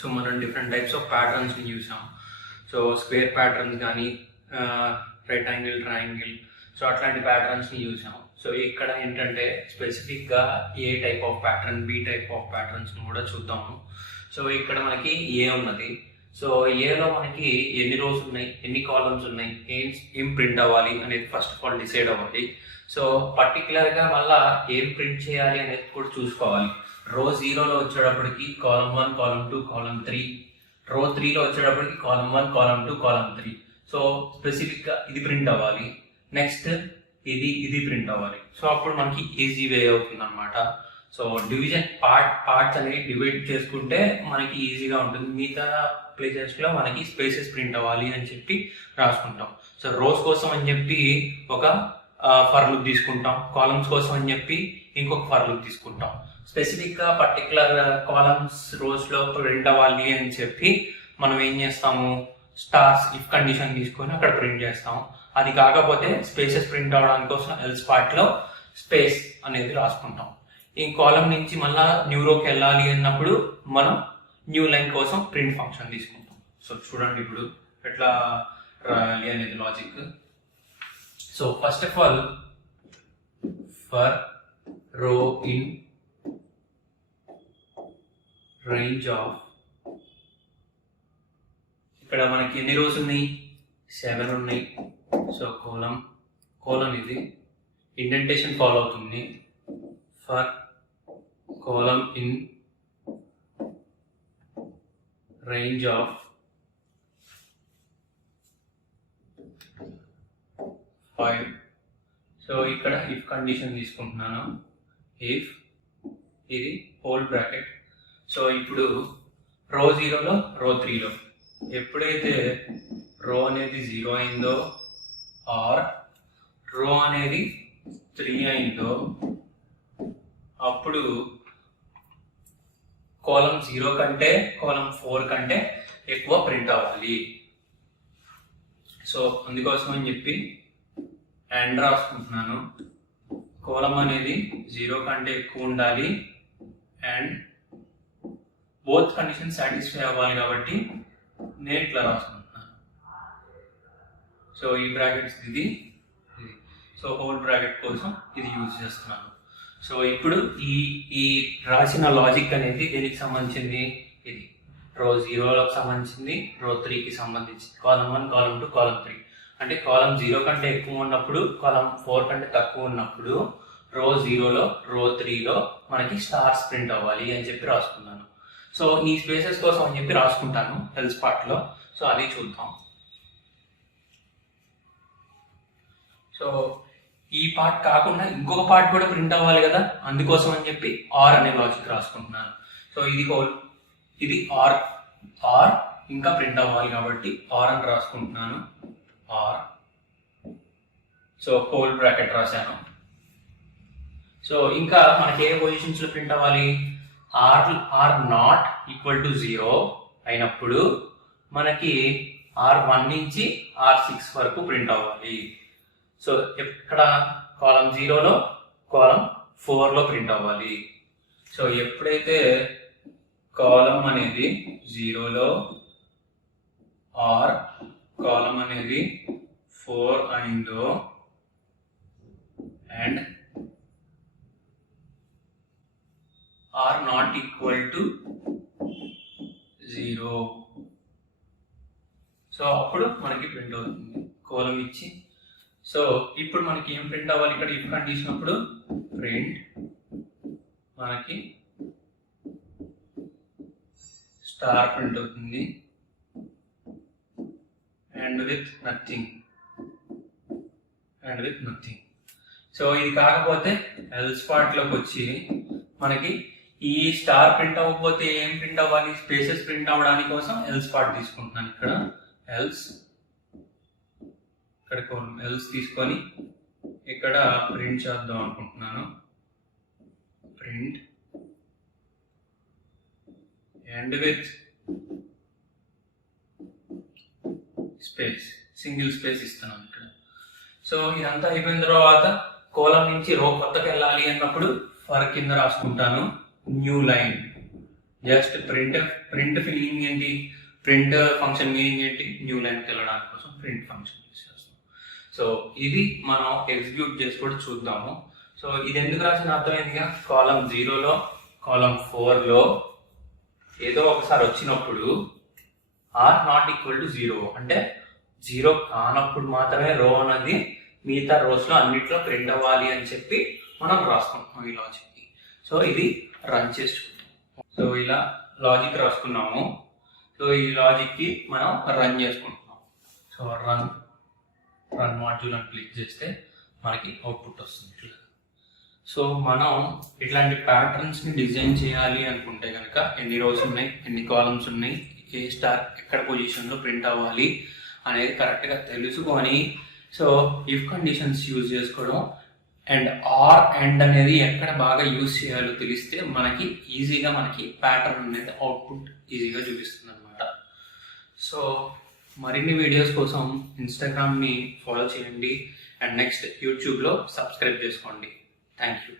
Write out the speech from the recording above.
So మనం different types of ప్యాటర్న్స్ని చూసాం. సో స్క్వేర్ ప్యాటర్న్స్ కానీ రెక్టాంగిల్, ట్రయాంగిల్, సో అట్లాంటి ప్యాటర్న్స్ని చూసాం. సో ఇక్కడ ఏంటంటే స్పెసిఫిక్గా A type of pattern, B type of ప్యాటర్న్స్ని కూడా చూద్దాము. సో ఇక్కడ మనకి ఏ ఉన్నది. సో ఏలో మనకి ఎన్ని రోస్ ఉన్నాయి, ఎన్ని కాలమ్స్ ఉన్నాయి, ఏం ప్రింట్ అవ్వాలి అనేది ఫస్ట్ ఆఫ్ ఆల్ డిసైడ్ అవ్వాలి. సో పర్టికులర్గా మళ్ళీ ఏం ప్రింట్ చేయాలి అనేది కూడా చూసుకోవాలి. రో 0లో వచ్చేటప్పటికి కాలమ్ 1, కాలమ్ 2, కాలమ్ 3. రో 3లో వచ్చేటప్పటికి కాలమ్ 1, కాలమ్ 2, కాలమ్ 3. సో స్పెసిఫిక్గా ఇది ప్రింట్ అవ్వాలి. నెక్స్ట్ ఇది ప్రింట్ అవ్వాలి. సో అప్పుడు మనకి ఈజీ వే అవుతుంది అనమాట. సో డివిజన్ పార్ట్స్ అనేవి డివైడ్ చేసుకుంటే మనకి ఈజీగా ఉంటుంది. మిగతా ప్లేసెస్లో మనకి స్పేసెస్ ప్రింట్ అవ్వాలి అని చెప్పి రాసుకుంటాం. సో రోస్ కోసం అని చెప్పి ఒక ఫర్ లూప్ తీసుకుంటాం, కాలమ్స్ కోసం అని చెప్పి ఇంకొక ఫర్ లూప్ తీసుకుంటాం. స్పెసిఫిక్గా పర్టికులర్ కాలమ్స్ రోస్లో ప్రింట్ అవ్వాలి అని చెప్పి మనం ఏం చేస్తాము, స్టార్స్ ఇఫ్ కండిషన్ తీసుకొని అక్కడ ప్రింట్ చేస్తాము. అది కాకపోతే స్పేసెస్ ప్రింట్ అవడానికి కోసం ఎల్స్ పార్ట్లో స్పేస్ అనేది రాసుకుంటాం. ఈ కాలం నుంచి మళ్ళా న్యూ రోకి వెళ్ళాలి అన్నప్పుడు మనం న్యూ లైన్ కోసం ప్రింట్ ఫంక్షన్ తీసుకుంటాం. సో చూడండి ఇప్పుడు ఎట్లా రాయాలి అనేది logic. So first of all for రో ఇన్ రేంజ్ ఆఫ్, ఇక్కడ మనకి ఎన్ని రోస్ ఉన్నాయి, 7 ఉన్నాయి. సో కోలం ఇది ఇండెంటేషన్ ఫాలో అవుతుంది. For column in range of 5. So ఇక్కడ ఇఫ్ కండిషన్ తీసుకుంటున్నాను. ఇఫ్ ఇది హోల్ బ్రాకెట్. సో ఇప్పుడు రో 0లో రో 3లో ఎప్పుడైతే రో అనేది 0 అయిందో ఆర్ రో అనేది 3 అయిందో అప్పుడు కాలం 0 కంటే కాలం 4 కంటే ఎక్కువ ప్రింట్ అవ్వాలి. సో అందుకోసం అని చెప్పి అండ్ రాసుకుంటున్నాను. కాలం అనేది 0 కంటే ఎక్కువ ఉండాలి అండ్ బోత్ కండిషన్ సాటిస్ఫై అవ్వాలి కాబట్టి నేను ఇట్లా రాసుకుంటున్నాను. సో ఈ బ్రాకెట్స్ ఇది. సో హోల్ బ్రాకెట్ కోసం ఇది యూజ్ చేస్తున్నాను. సో ఇప్పుడు ఈ రాసిన లాజిక్ అనేది దేనికి సంబంధించింది, ఇది రో 0కి సంబంధించింది, రో 3కి సంబంధించి కాలం 1, కాలం 2, కాలం 3. అంటే కాలం 0 కంటే ఎక్కువ ఉన్నప్పుడు, కాలం 4 కంటే తక్కువ ఉన్నప్పుడు రో 0లో రో 3లో మనకి స్టార్స్ ప్రింట్ అవ్వాలి అని చెప్పి రాసుకున్నాను. సో ఈ స్పేసెస్ కోసం అని చెప్పి రాసుకుంటాను ఎల్స్ పార్ట్లో. సో అది చూద్దాం. సో ఈ పార్ట్ కాకుండా ఇంకొక పార్ట్ కూడా ప్రింట్ అవ్వాలి కదా, అందుకోసం అని చెప్పి ఆర్ అనే లాజిక్ రాసుకుంటున్నాను. సో ఇది ఆర్ ఇంకా ప్రింట్ అవ్వాలి కాబట్టి ఆర్ అని రాసుకుంటున్నాను. ఆర్. సో హోల్ బ్రాకెట్ రాశాను. సో ఇంకా మనకి ఏ పొజిషన్స్ లో ప్రింట్ అవ్వాలి, ఆర్ నాట్ ఈక్వల్ టు 0 అయినప్పుడు మనకి R1 నుంచి R6 వరకు ప్రింట్ అవ్వాలి. సో ఇక్కడ కాలం 0లో కాలం 4లో ప్రింట్ అవ్వాలి. సో ఎప్పుడైతే కాలం అనేది 0లో ఆర్ కాలం అనేది 4 అయిందో and or not equal to 0, so అప్పుడు మనకి ప్రింట్ అవుతుంది కోలం ఇచ్చి. సో ఇప్పుడు మనకి ఏం ప్రింట్ అవ్వాలి, ఇక్కడ ఇఫ్ కండిషన్ అప్పుడు ప్రింట్ మనకి స్టార్ ప్రింట్ అవుతుంది అండ్ విత్ నథింగ్. సో ఇది కాకపోతే ఎల్స్ పార్ట్లోకి వచ్చి మనకి ఈ స్టార్ ప్రింట్ అవ్వకపోతే ఏం ప్రింట్ అవ్వాలి, స్పేసెస్ ప్రింట్ అవ్వడానికి కోసం ఎల్స్ పార్ట్ తీసుకుంటున్నాను. ఇక్కడ ఎల్స్, ఇక్కడ ఎల్స్ తీసుకొని ఇక్కడ ప్రింట్ చేద్దాం అనుకుంటున్నాను. Print and with space, single space ఇస్తున్నాను ఇక్కడ. సో ఇదంతా అయిపోయిన తర్వాత కోలం నుంచి రో కొత్తకి వెళ్ళాలి అన్నప్పుడు ఫర్ కింద రాసుకుంటాను new line. Just print meaning ఏంటి, ప్రింట్ ఫంక్షన్ మీనింగ్ ఏంటి, న్యూ లైన్కి వెళ్ళడానికి కోసం ప్రింట్ ఫంక్షన్ యూజ్ చేస్తాం. సో ఇది మనం ఎగ్జిక్యూట్ చేసి కూడా చూద్దాము. సో ఇది ఎందుకు రాసిన అర్థమైందిగా, కాలం 0లో కాలం 4లో ఏదో ఒకసారి వచ్చినప్పుడు ఆర్ నాట్ ఈక్వల్ టు 0 అంటే 0 కానప్పుడు మాత్రమే రో అన్నది మిగతా రోస్లో అన్నిట్లో ప్రింట్ అవ్వాలి అని చెప్పి మనం రాసుకుంటున్నాం ఈ లాజిక్ని. సో ఇది రన్ చేసి చూద్దాం. సో ఇలా లాజిక్ రాసుకున్నాము. సో ఈ లాజిక్కి మనం రన్ చేసుకుంటున్నాం. సో రన్ మాడ్యూల్ అని క్లిక్ చేస్తే మనకి అవుట్పుట్ వస్తుంది ఇట్లా. సో మనం ఇట్లాంటి ప్యాటర్న్స్ని డిజైన్ చేయాలి అనుకుంటే కనుక ఎన్ని రోస్ ఉన్నాయి, ఎన్ని కాలమ్స్ ఉన్నాయి, ఏ స్టార్ ఎక్కడ పొజిషన్లో ప్రింట్ అవ్వాలి అనేది కరెక్ట్గా తెలుసుకొని, సో ఇఫ్ కండిషన్స్ యూజ్ చేసుకోవడం అండ్ ఆర్ అండ్ అనేది ఎక్కడ బాగా యూజ్ చేయాలో తెలిస్తే మనకి ఈజీగా మనకి ప్యాటర్న్ అనేది అవుట్పుట్ ఈజీగా చూపిస్తుంది అనమాట. సో మరిన్ని వీడియోస్ కోసం ఇన్స్టాగ్రామ్ని ఫాలో చేయండి అండ్ నెక్స్ట్ యూట్యూబ్లో సబ్స్క్రైబ్ చేసుకోండి. Thank you.